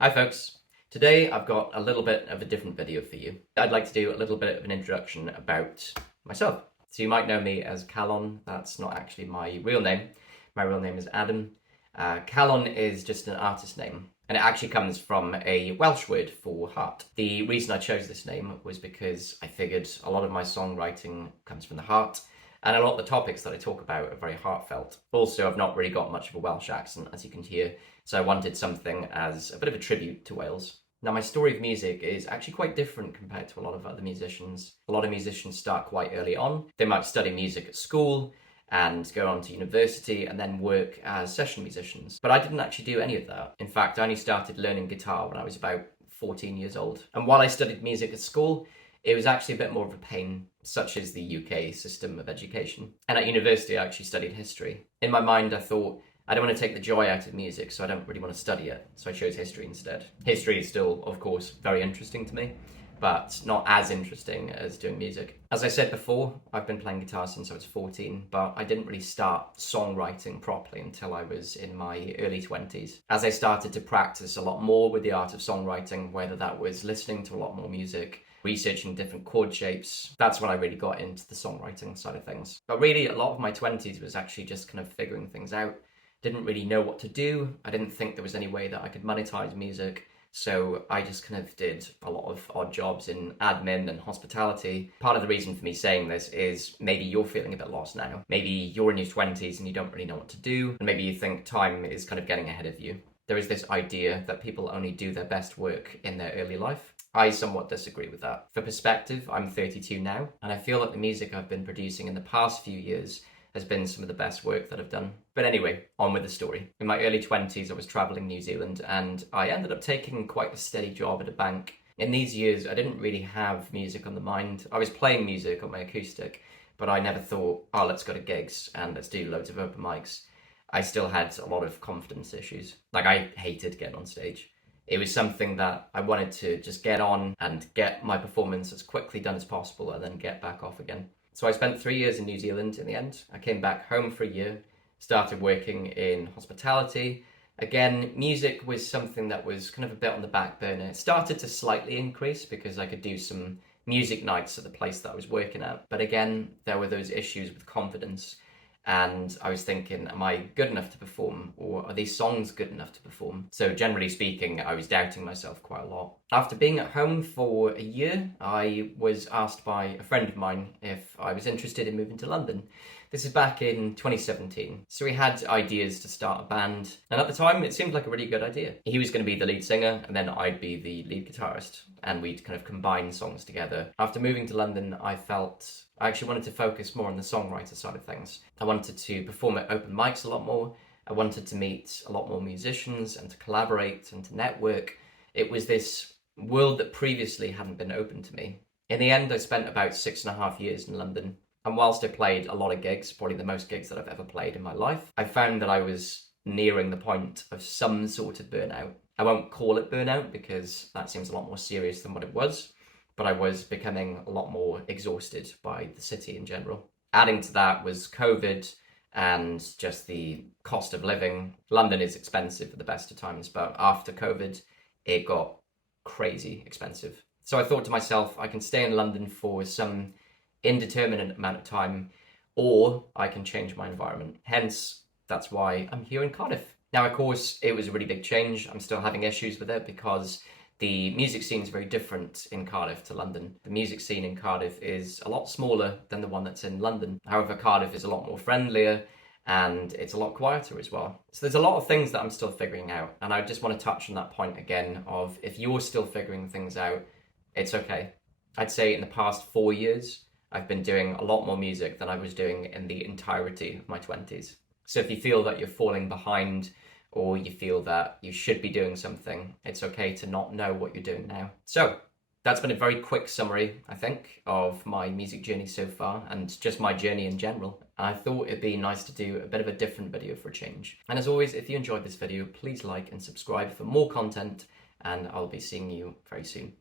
Hi folks, today I've got a little bit of a different video for you. I'd like to do a little bit of an introduction about myself. So you might know me as Callon. That's not actually my real name. My real name is Adam. Callon is just an artist name, and it actually comes from a Welsh word for heart. The reason I chose this name was because I figured a lot of my songwriting comes from the heart, and a lot of the topics that I talk about are very heartfelt. Also, I've not really got much of a Welsh accent, as you can hear, so I wanted something as a bit of a tribute to Wales. Now, my story of music is actually quite different compared to a lot of other musicians. A lot of musicians start quite early on. They might study music at school and go on to university and then work as session musicians. But I didn't actually do any of that. In fact, I only started learning guitar when I was about 14 years old. And while I studied music at school, it was actually a bit more of a pain, such as the UK system of education. And at university, I actually studied history. In my mind, I thought, I don't want to take the joy out of music, so I don't really want to study it. So I chose history instead. History is still, of course, very interesting to me, but not as interesting as doing music. As I said before, I've been playing guitar since I was 14, but I didn't really start songwriting properly until I was in my early 20s. As I started to practice a lot more with the art of songwriting, whether that was listening to a lot more music, researching different chord shapes, that's when I really got into the songwriting side of things. But really, a lot of my 20s was actually just kind of figuring things out. Didn't really know what to do. I didn't think there was any way that I could monetize music. So I just kind of did a lot of odd jobs in admin and hospitality. Part of the reason for me saying this is maybe you're feeling a bit lost now. Maybe you're in your 20s and you don't really know what to do. And maybe you think time is kind of getting ahead of you. There is this idea that people only do their best work in their early life. I somewhat disagree with that. For perspective, I'm 32 now, and I feel like the music I've been producing in the past few years has been some of the best work that I've done. But anyway, on with the story. In my early 20s, I was traveling New Zealand and I ended up taking quite a steady job at a bank. In these years, I didn't really have music on the mind. I was playing music on my acoustic, but I never thought, oh, let's go to gigs and let's do loads of open mics. I still had a lot of confidence issues. Like, I hated getting on stage. It was something that I wanted to just get on and get my performance as quickly done as possible and then get back off again. So I spent 3 years in New Zealand in the end. I came back home for a year, started working in hospitality. Again, music was something that was kind of a bit on the back burner. It started to slightly increase because I could do some music nights at the place that I was working at. But again, there were those issues with confidence. And I was thinking, am I good enough to perform, or are these songs good enough to perform? So generally speaking, I was doubting myself quite a lot. After being at home for a year, I was asked by a friend of mine if I was interested in moving to London. This is back in 2017. So we had ideas to start a band, and at the time it seemed like a really good idea. He was going to be the lead singer, and then I'd be the lead guitarist, and we'd kind of combine songs together. After moving to London, I felt I actually wanted to focus more on the songwriter side of things. I wanted to perform at open mics a lot more. I wanted to meet a lot more musicians and to collaborate and to network. It was this world that previously hadn't been open to me. In the end, I spent about 6.5 years in London. And whilst I played a lot of gigs, probably the most gigs that I've ever played in my life, I found that I was nearing the point of some sort of burnout. I won't call it burnout because that seems a lot more serious than what it was, but I was becoming a lot more exhausted by the city in general. Adding to that was COVID and just the cost of living. London is expensive at the best of times, but after COVID, it got crazy expensive. So I thought to myself, I can stay in London for some indeterminate amount of time, or I can change my environment. Hence, that's why I'm here in Cardiff. Now, of course, it was a really big change. I'm still having issues with it because the music scene is very different in Cardiff to London. The music scene in Cardiff is a lot smaller than the one that's in London. However, Cardiff is a lot more friendlier and it's a lot quieter as well. So there's a lot of things that I'm still figuring out. And I just want to touch on that point again of if you're still figuring things out, it's okay. I'd say in the past 4 years, I've been doing a lot more music than I was doing in the entirety of my 20s. So if you feel that you're falling behind or you feel that you should be doing something, it's okay to not know what you're doing now. So that's been a very quick summary, I think, of my music journey so far and just my journey in general. And I thought it'd be nice to do a bit of a different video for a change. And as always, if you enjoyed this video, please like and subscribe for more content, and I'll be seeing you very soon.